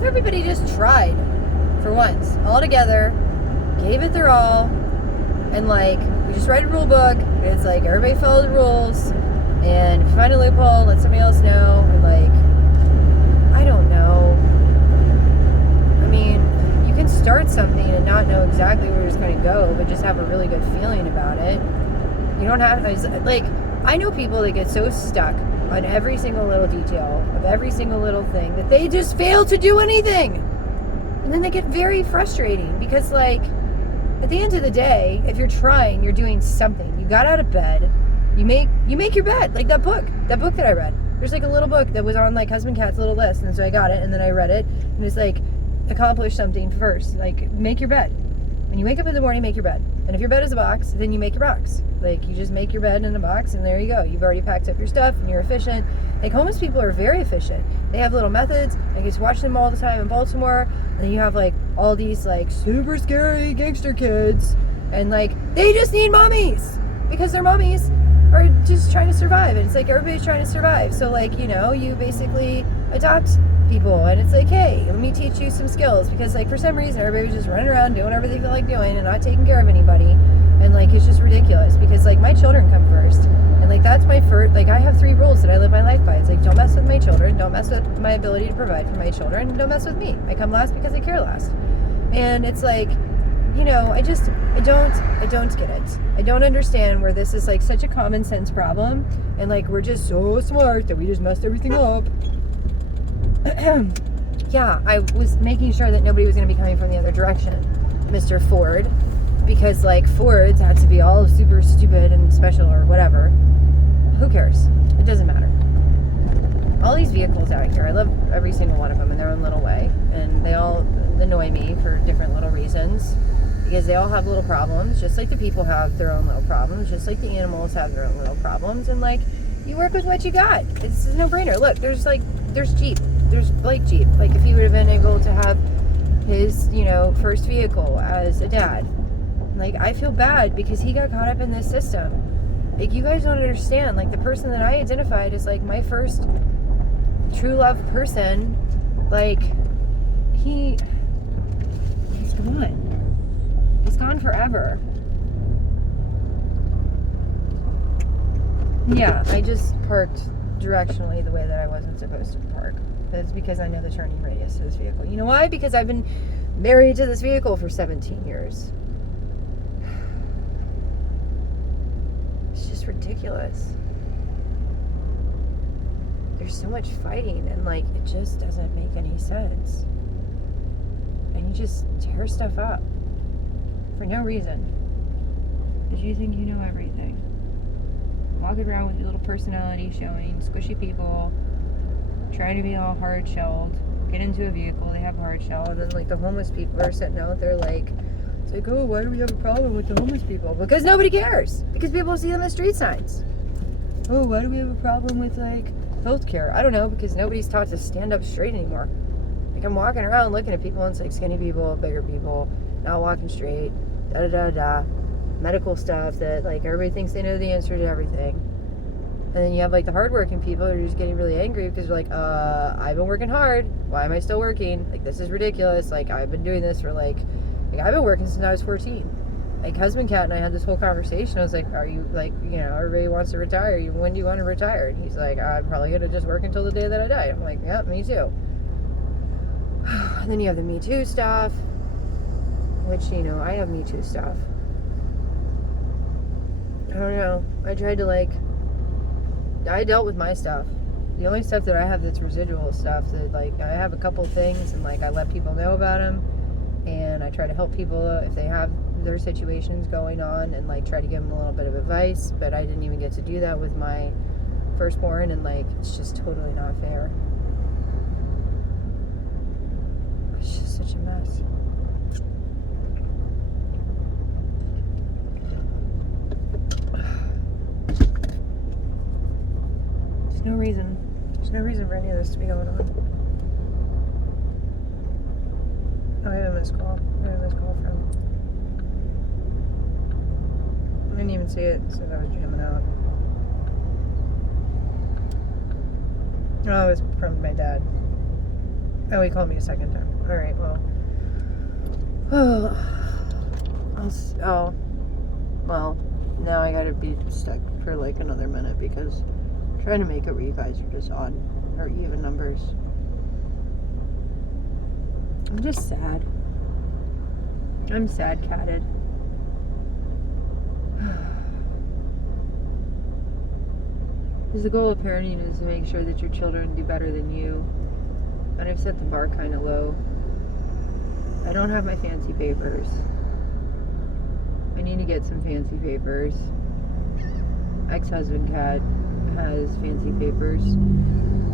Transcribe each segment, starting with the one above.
if everybody just tried for once, all together, gave it their all, and like we just write a rule book, and it's like everybody follow the rules, and if you find a loophole, let somebody else know, and like, I don't know. I mean, you can start something and not know exactly where it's going to go, but just have a really good feeling about it. You don't have, like, I know people that get so stuck on every single little detail of every single little thing that they just fail to do anything. And then they get very frustrating because, like, at the end of the day, if you're trying, you're doing something. You got out of bed, you make your bed. Like that book that I read. There's like a little book that was on like Husband Cat's little list, and so I got it, and then I read it, and it's like, accomplish something first. Like, make your bed. When you wake up in the morning, make your bed. And if your bed is a box, then you make your box. Like, you just make your bed in a box, and there you go. You've already packed up your stuff, and you're efficient. Like, homeless people are very efficient. They have little methods. I get to watch them all the time in Baltimore. And then you have, like, all these, like, super scary gangster kids. And, like, they just need mommies. Because their mommies are just trying to survive. And it's like, everybody's trying to survive. So, like, you know, you basically adopt people, and it's like, hey, let me teach you some skills, because like for some reason everybody was just running around doing whatever they feel like doing and not taking care of anybody, and like it's just ridiculous, because like my children come first, and like that's my first, like I have 3 rules that I live my life by. It's like, don't mess with my children, don't mess with my ability to provide for my children, and don't mess with me. I come last because I care last. And it's like, you know, I don't get it. I don't understand where this is like such a common sense problem, and like we're just so smart that we just messed everything up. Yeah, I was making sure that nobody was going to be coming from the other direction, Mr. Ford, because like Fords had to be all super stupid and special or whatever. Who cares? It doesn't matter. All these vehicles out here, I love every single one of them in their own little way, and they all annoy me for different little reasons, because they all have little problems, just like the people have their own little problems, just like the animals have their own little problems, and like, you work with what you got. It's a no-brainer. Look, there's Jeep. There's Blake Jeep. Like, if he would have been able to have his, you know, first vehicle as a dad. Like, I feel bad because he got caught up in this system. Like, you guys don't understand. Like, the person that I identified as, like, my first true love person, like, he's gone. He's gone forever. Yeah, I just parked directionally the way that I wasn't supposed to park. That's because I know the turning radius of this vehicle. You know why? Because I've been married to this vehicle for 17 years. It's just ridiculous. There's so much fighting, and like, it just doesn't make any sense. And you just tear stuff up for no reason. Because you think you know everything. Walking around with your little personality showing, squishy people, trying to be all hard-shelled, get into a vehicle, they have hard-shell, and then like the homeless people are sitting out there like, it's like, oh, why do we have a problem with the homeless people? Because nobody cares. Because people see them as street signs. Oh, why do we have a problem with like healthcare? I don't know, because nobody's taught to stand up straight anymore. Like, I'm walking around looking at people, and it's like skinny people, bigger people, not walking straight, da-da-da-da. Medical stuff that like everybody thinks they know the answer to everything. And then you have like the hardworking people who are just getting really angry because they're like, I've been working hard, why am I still working? Like, this is ridiculous. Like, I've been doing this for like I've been working since I was 14. Like, Husband Cat and I had this whole conversation. I was like, are you like, you know, everybody wants to retire, when do you want to retire? And he's like, I'm probably gonna just work until the day that I die. I'm like, yeah, me too. And then you have the Me Too stuff, which, you know, I have Me Too stuff. I don't know. I tried to like, I dealt with my stuff. The only stuff that I have that's residual stuff that like, I have a couple things, and like I let people know about them, and I try to help people if they have their situations going on, and like try to give them a little bit of advice, but I didn't even get to do that with my firstborn, and like, it's just totally not fair. It's just such a mess. There's no reason for any of this to be going on. Oh, I have a missed call. From. I didn't even see it since I was jamming out. Oh, it was from my dad. Oh, he called me a second time. All right, well. Well, now I gotta be stuck for like another minute because I'm trying to make it where you guys are just odd or even numbers. I'm just sad. I'm sad catted. Because the goal of parenting is to make sure that your children do better than you. And I've set the bar kind of low. I don't have my fancy papers. I need to get some fancy papers. Ex-husband Cat has fancy papers.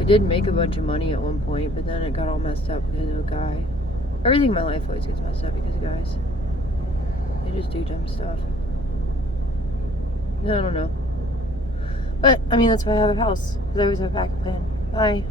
I did make a bunch of money at one point, but then it got all messed up because of a guy. Everything in my life always gets messed up because of guys. They just do dumb stuff. I don't know. But, I mean, that's why I have a house. Because I always have a backup plan. Bye.